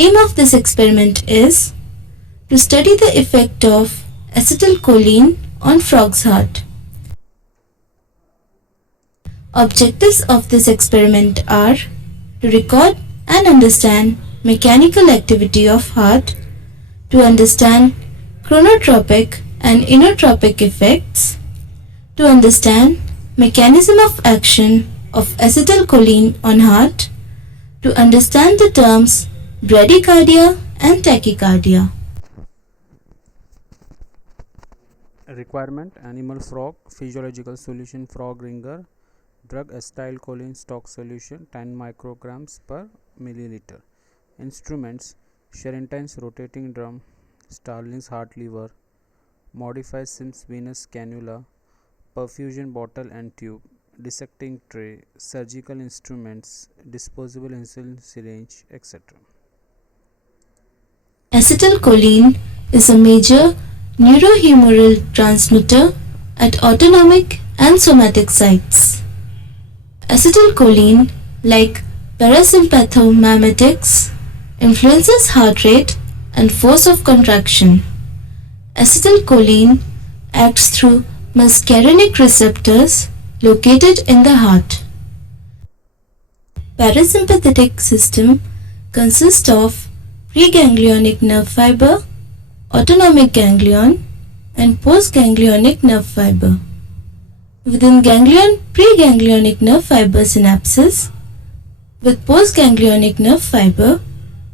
Aim of this experiment is to study the effect of acetylcholine on frog's heart. Objectives of this experiment are to record and understand mechanical activity of heart, to understand chronotropic and inotropic effects, to understand mechanism of action of acetylcholine on heart, to understand the terms bradycardia and tachycardia. Requirement: animal frog, physiological solution frog ringer, drug acetylcholine stock solution 10 micrograms per milliliter. Instruments: Sherentines rotating drum, Starling's heart lever, modified Sims venous cannula, perfusion bottle and tube, dissecting tray, surgical instruments, disposable insulin syringe, etc. Acetylcholine is a major neurohumoral transmitter at autonomic and somatic sites. Acetylcholine, like parasympathomimetics, influences heart rate and force of contraction. Acetylcholine acts through muscarinic receptors located in the heart. Parasympathetic system consists of preganglionic nerve fiber, autonomic ganglion, and postganglionic nerve fiber. Within ganglion, preganglionic nerve fiber synapses with postganglionic nerve fiber,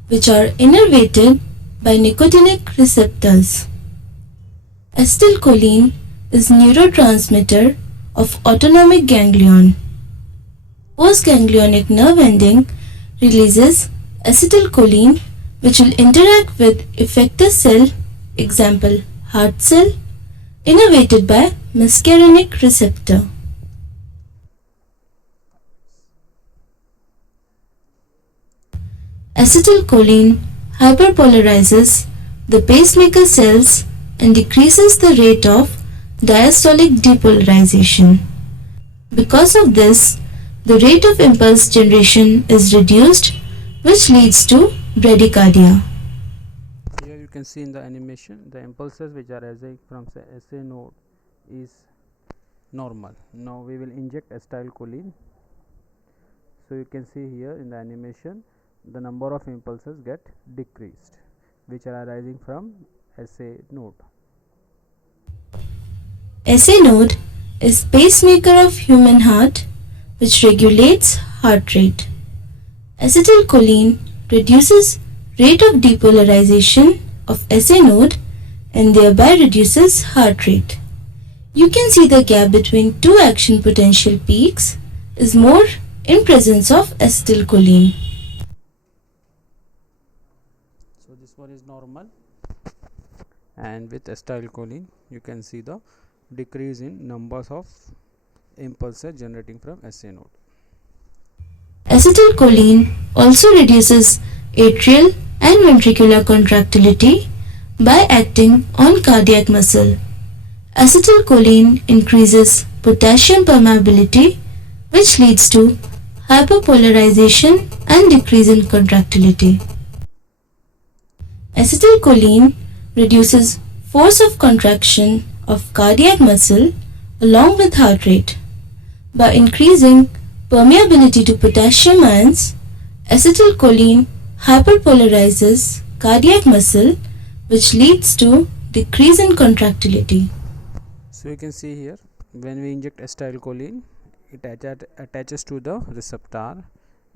which are innervated by nicotinic receptors. Acetylcholine is neurotransmitter of autonomic ganglion. Postganglionic nerve ending releases acetylcholine, which will interact with effector cell, example heart cell, innervated by muscarinic receptor. Acetylcholine hyperpolarizes the pacemaker cells and decreases the rate of diastolic depolarization. Because of this, the rate of impulse generation is reduced, which leads to bradycardia. Here you can see in the animation the impulses which are arising from the SA node is normal. Now we will inject acetylcholine. So you can see here in the animation the number of impulses get decreased which are arising from SA node. SA node is pacemaker of human heart, which regulates heart rate. Acetylcholine reduces rate of depolarization of SA node and thereby reduces heart rate. You can see the gap between two action potential peaks is more in presence of acetylcholine. So this one is normal, and with acetylcholine you can see the decrease in numbers of impulses generating from SA node. Acetylcholine also reduces atrial and ventricular contractility by acting on cardiac muscle. Acetylcholine increases potassium permeability, which leads to hyperpolarization and decrease in contractility. Acetylcholine reduces force of contraction of cardiac muscle along with heart rate. By increasing permeability to potassium ions, acetylcholine hyperpolarizes cardiac muscle, which leads to decrease in contractility. So you can see here when we inject acetylcholine, it attaches to the receptor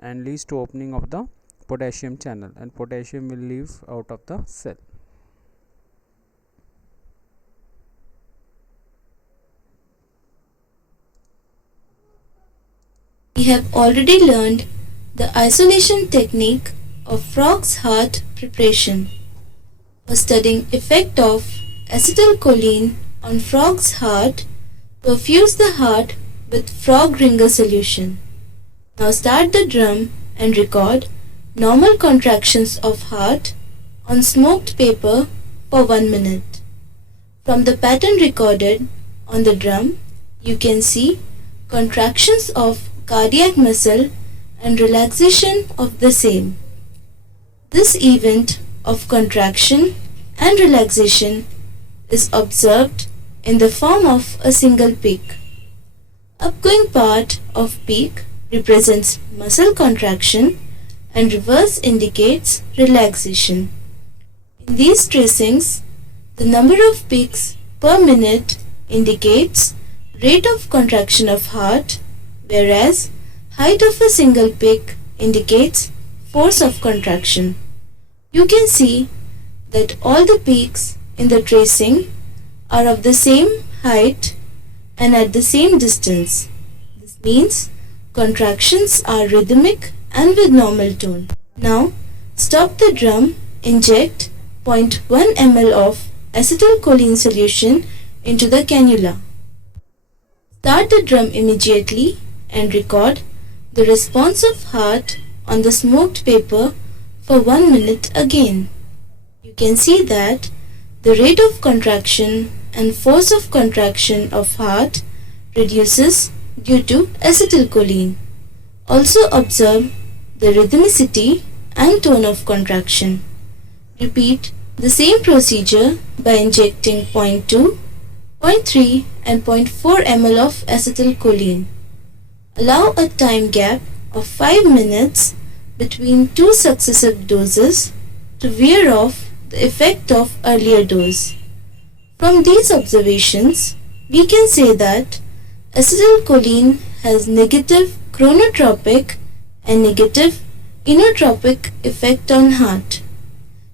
and leads to opening of the potassium channel, and potassium will leave out of the cell. We have already learned the isolation technique of frog's heart preparation. For studying effect of acetylcholine on frog's heart, perfuse the heart with frog ringer solution. Now start the drum and record normal contractions of heart on smoked paper for 1 minute. From the pattern recorded on the drum, you can see contractions of cardiac muscle and relaxation of the same. This event of contraction and relaxation is observed in the form of a single peak. Upgoing part of peak represents muscle contraction and reverse indicates relaxation. In these tracings, the number of peaks per minute indicates rate of contraction of heart, whereas height of a single peak indicates force of contraction. You can see that all the peaks in the tracing are of the same height and at the same distance. This means contractions are rhythmic and with normal tone. Now stop the drum, inject 0.1 ml of acetylcholine solution into the cannula. Start the drum immediately and record the response of heart on the smoked paper for 1 minute again. You can see that the rate of contraction and force of contraction of heart reduces due to acetylcholine. Also observe the rhythmicity and tone of contraction. Repeat the same procedure by injecting 0.2, 0.3 and 0.4 ml of acetylcholine. Allow a time gap of 5 minutes between two successive doses to wear off the effect of earlier dose. From these observations, we can say that acetylcholine has negative chronotropic and negative inotropic effect on heart.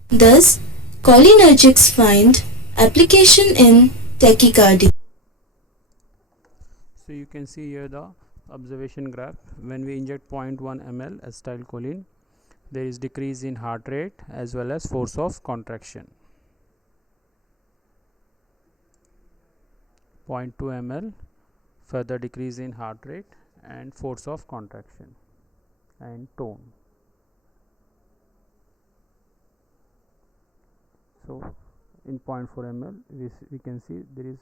Thus, cholinergics find application in tachycardia. So you can see here the observation graph. When we inject 0.1 ml acetylcholine, there is decrease in heart rate as well as force of contraction. 0.2 ml, further decrease in heart rate and force of contraction and tone. So in 0.4 ml we can see there is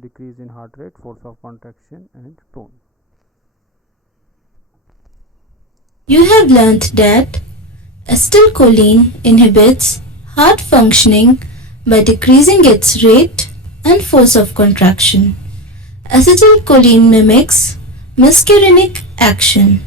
decrease in heart rate, force of contraction and tone. You have learnt that acetylcholine inhibits heart functioning by decreasing its rate and force of contraction. Acetylcholine mimics muscarinic action.